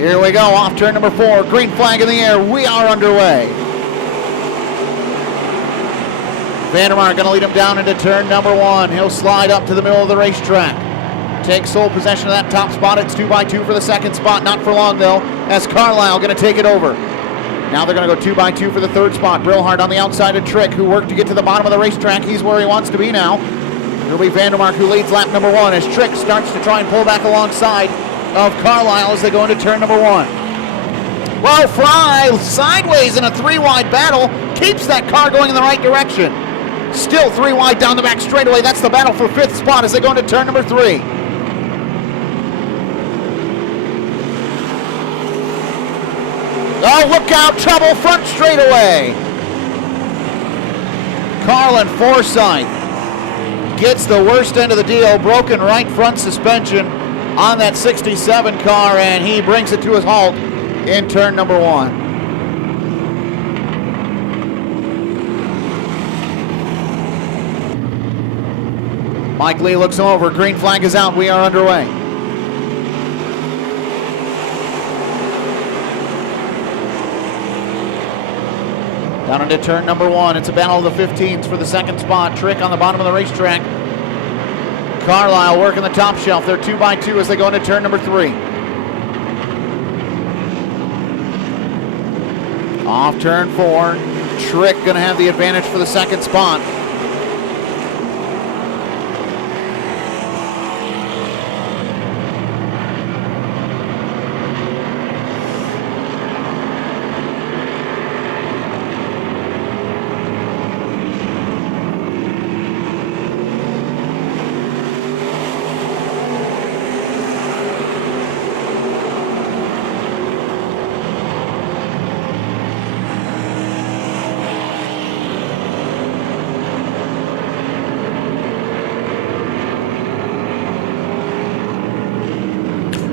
Here we go, off turn number 4, green flag in the air, we are underway. Vandermark going to lead him down into turn number 1. He'll slide up to the middle of the racetrack. Take sole possession of that top spot. It's 2x2 for the second spot. Not for long, though, as Carlisle going to take it over. Now they're going to go 2x2 for the third spot. Brillhart on the outside of Trick, who worked to get to the bottom of the racetrack. He's where he wants to be now. It'll be Vandermark who leads lap number 1 as Trick starts to try and pull back alongside of Carlisle as they go into turn number 1. Well, Fry sideways in a 3-wide battle keeps that car going in the right direction. Still 3 wide down the back straightaway. That's the battle for 5th spot as they go into turn number 3. Oh, look out, trouble front straightaway. Carlin Forsythe gets the worst end of the deal. Broken right front suspension on that 67 car, and he brings it to a halt in turn number 1. Mike Lee looks him over. Green flag is out. We are underway. Down into turn number 1. It's a battle of the 15s for the second spot. Trick on the bottom of the racetrack. Carlisle working the top shelf. They're 2x2 as they go into turn number 3. Off turn 4. Trick going to have the advantage for the second spot.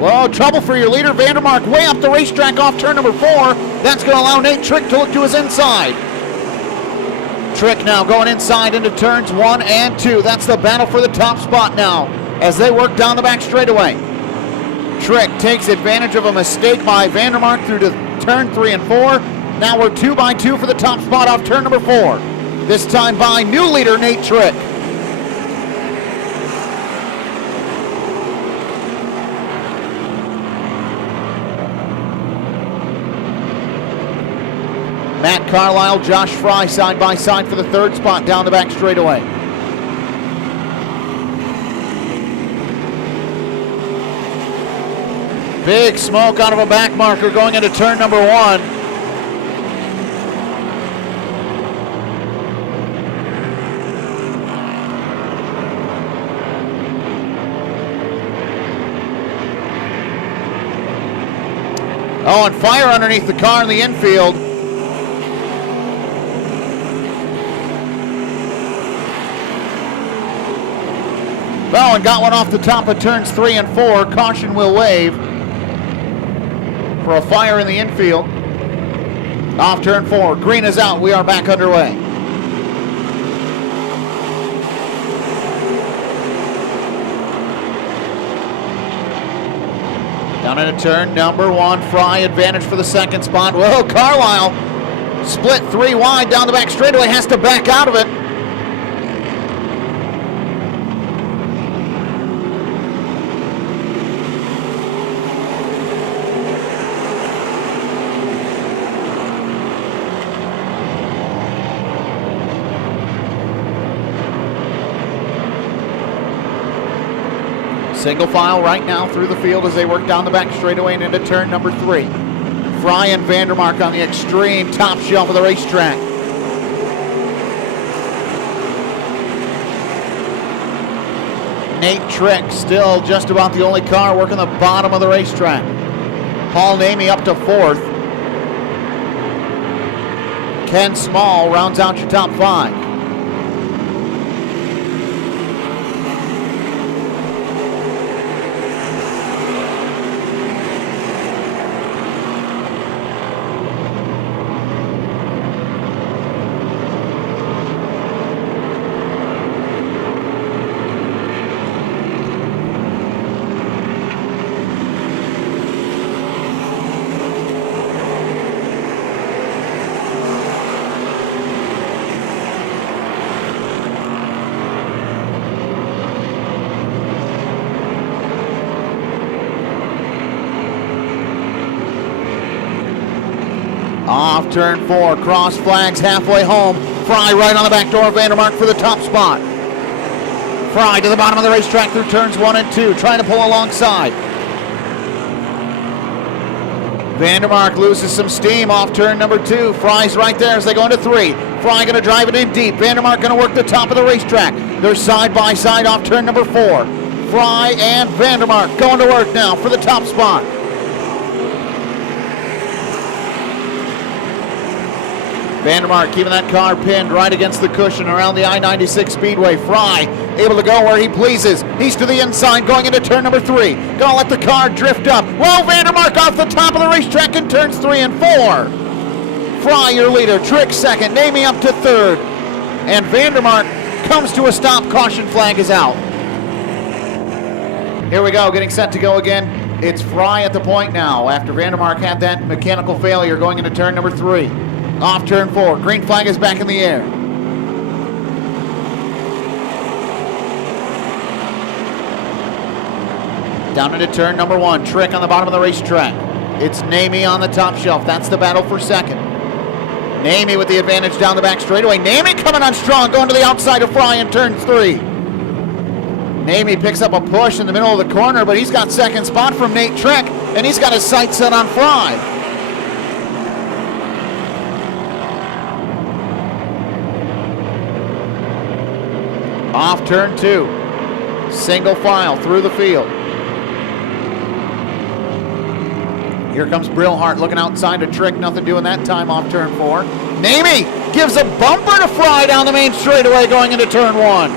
Well, trouble for your leader, Vandermark, way up the racetrack off turn number 4. That's going to allow Nate Trick to look to his inside. Trick now going inside into turns 1 and 2. That's the battle for the top spot now as they work down the back straightaway. Trick takes advantage of a mistake by Vandermark through to turn 3 and 4. Now we're 2x2 for the top spot off turn number 4. This time by new leader, Nate Trick. Matt Carlisle, Josh Fry side by side for the third spot down the back straightaway. Big smoke out of a back marker going into turn number 1. Oh, and fire underneath the car in the infield. Oh, and got one off the top of turns 3 and 4. Caution will wave for a fire in the infield. Off turn 4. Green is out. We are back underway. Down into turn number 1. Fry advantage for the second spot. Whoa, Carlisle split 3 wide down the back straightaway. Has to back out of it. Single file right now through the field as they work down the back straightaway and into turn number 3. Fry and Vandermark on the extreme top shelf of the racetrack. Nate Trick still just about the only car working the bottom of the racetrack. Paul Namey up to 4th. Ken Small rounds out your top 5. Off turn 4, cross flags halfway home. Fry right on the back door of Vandermark for the top spot. Fry to the bottom of the racetrack through turns 1 and 2, trying to pull alongside. Vandermark loses some steam off turn number 2. Fry's right there as they go into 3. Fry going to drive it in deep. Vandermark going to work the top of the racetrack. They're side by side off turn number 4. Fry and Vandermark going to work now for the top spot. Vandermark keeping that car pinned right against the cushion around the I-96 Speedway. Fry able to go where he pleases. He's to the inside going into turn number 3. Gonna let the car drift up. Well, Vandermark off the top of the racetrack in turns 3 and 4. Fry your leader, Trick second, Namey up to 3rd. And Vandermark comes to a stop. Caution flag is out. Here we go, getting set to go again. It's Fry at the point now after Vandermark had that mechanical failure going into turn number 3. Off turn 4, green flag is back in the air. Down into turn number 1, Trick on the bottom of the racetrack. It's Namey on the top shelf, that's the battle for second. Namey with the advantage down the back straightaway. Namey coming on strong, going to the outside of Fry in turn 3. Namey picks up a push in the middle of the corner, but he's got second spot from Nate Trick, and he's got his sights set on Fry. Off turn 2, single file through the field. Here comes Brillhart looking outside of Trick, nothing doing that time off turn 4. Namey gives a bumper to Fry down the main straightaway going into turn 1.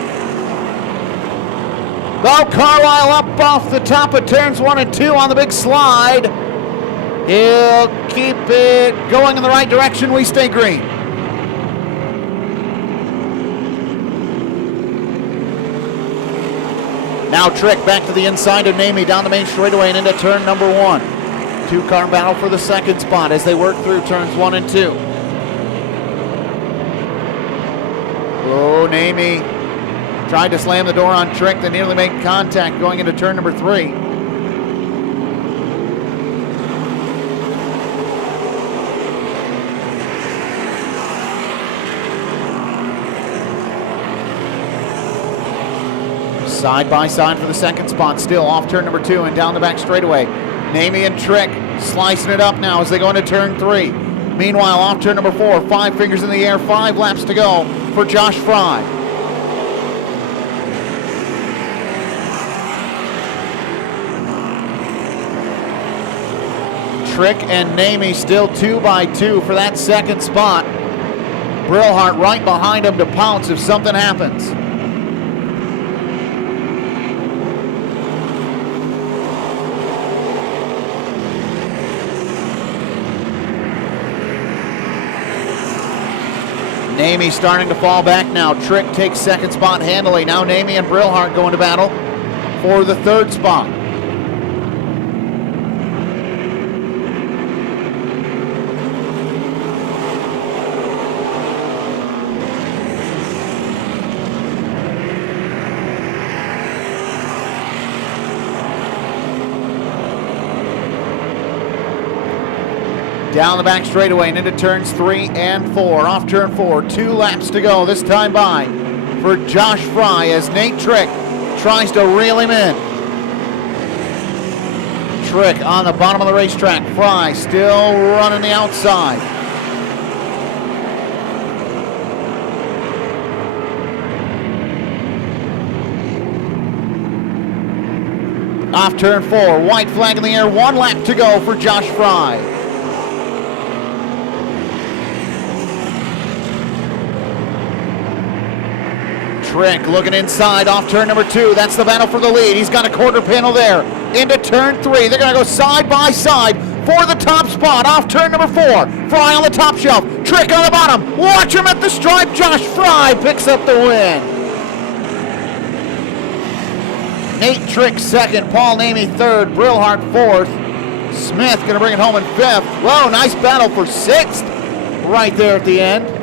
Well, Carlisle up off the top of turns 1 and 2 on the big slide. He'll keep it going in the right direction. We stay green. Now Trick back to the inside of Namey down the main straightaway and into turn number 1. Two-car battle for the second spot as they work through turns 1 and 2. Oh, Namey tried to slam the door on Trick. They nearly made contact going into turn number 3. Side by side for the second spot, still off turn number 2 and down the back straightaway. Namey and Trick slicing it up now as they go into turn 3. Meanwhile, off turn number 4, 5 fingers in the air, 5 laps to go for Josh Fry. Trick and Namey still 2 by 2 for that second spot. Brillhart right behind him to pounce if something happens. Namey starting to fall back now. Trick takes second spot handily. Now Namey and Brillhart going to battle for the third spot. Down the back straightaway and into turns 3 and 4. Off turn 4, 2 laps to go. This time by for Josh Fry as Nate Trick tries to reel him in. Trick on the bottom of the racetrack. Fry still running the outside. Off turn 4, white flag in the air. 1 lap to go for Josh Fry. Trick looking inside off turn number 2. That's the battle for the lead. He's got a quarter panel there. Into turn 3. They're going to go side by side for the top spot. Off turn number 4. Fry on the top shelf. Trick on the bottom. Watch him at the stripe. Josh Fry picks up the win. Nate Trick second. Paul Namey third. Brillhart fourth. Smith going to bring it home in 5th. Whoa, nice battle for 6th right there at the end.